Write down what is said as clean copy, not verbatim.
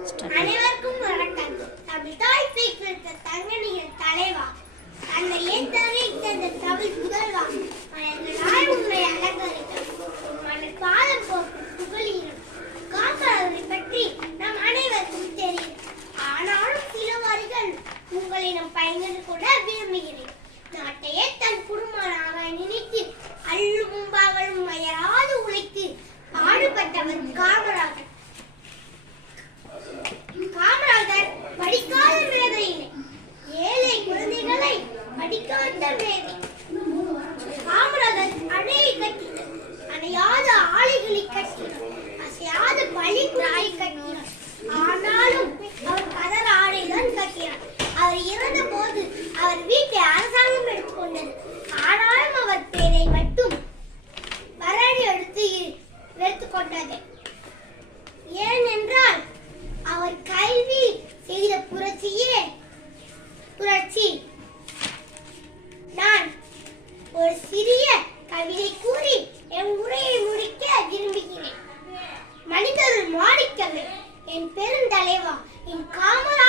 அனைவருக்கும் வணக்கம். தமிழ் தாய் பேசுகிற தங்கனியின் தலைவா, தன்னையே தவிர்த்த தமிழ் புதல்வா, மனிதனாய் உன்னை அலங்கரிக்க மன்னர் பாதம் போக்கும் புகழீரும் காப்பாளரை பற்றி நம் அனைவருக்கும் தெரியும். ஆனாலும் சில வரிகள் உங்களிடம் பயந்து கொள்ள விரும்புகிறேன். நாட்டையே தன் குடும்பமாக நினைத்து அள்ளும் பகலும் அயராது உழைத்து பாடுபட்டவர் காமராஜர். காமராஜர் படிக்காத மேதை இல்லை, ஏழை குழந்தைகளை படிக்காத மேதை. காமராஜர் அணையை கட்டினார், அணையாத ஆலைகளை கட்டினார், அசையாத பள்ளிக்கூடங்களை கட்டினார். ஆனாலும் அவர் கதர் ஆடைதான் கட்டினார். அவர் இறந்த போது அவர் வீட்டை அரசாங்கம் எடுத்துக்கொண்டது. ஆனாலும் அவர் பேரை மட்டும் வரடி எடுத்துக்கொண்டது. ஏனென்றால் அவர் கல்வி செய்த புரட்சி. நான் ஒரு சிறிய கவிதை கூறி என் உரையை முடிக்க விரும்புகிறேன். மனிதர்கள் மாணிக்கமே, என் பெருந்தலைவா, என் காமராஜர்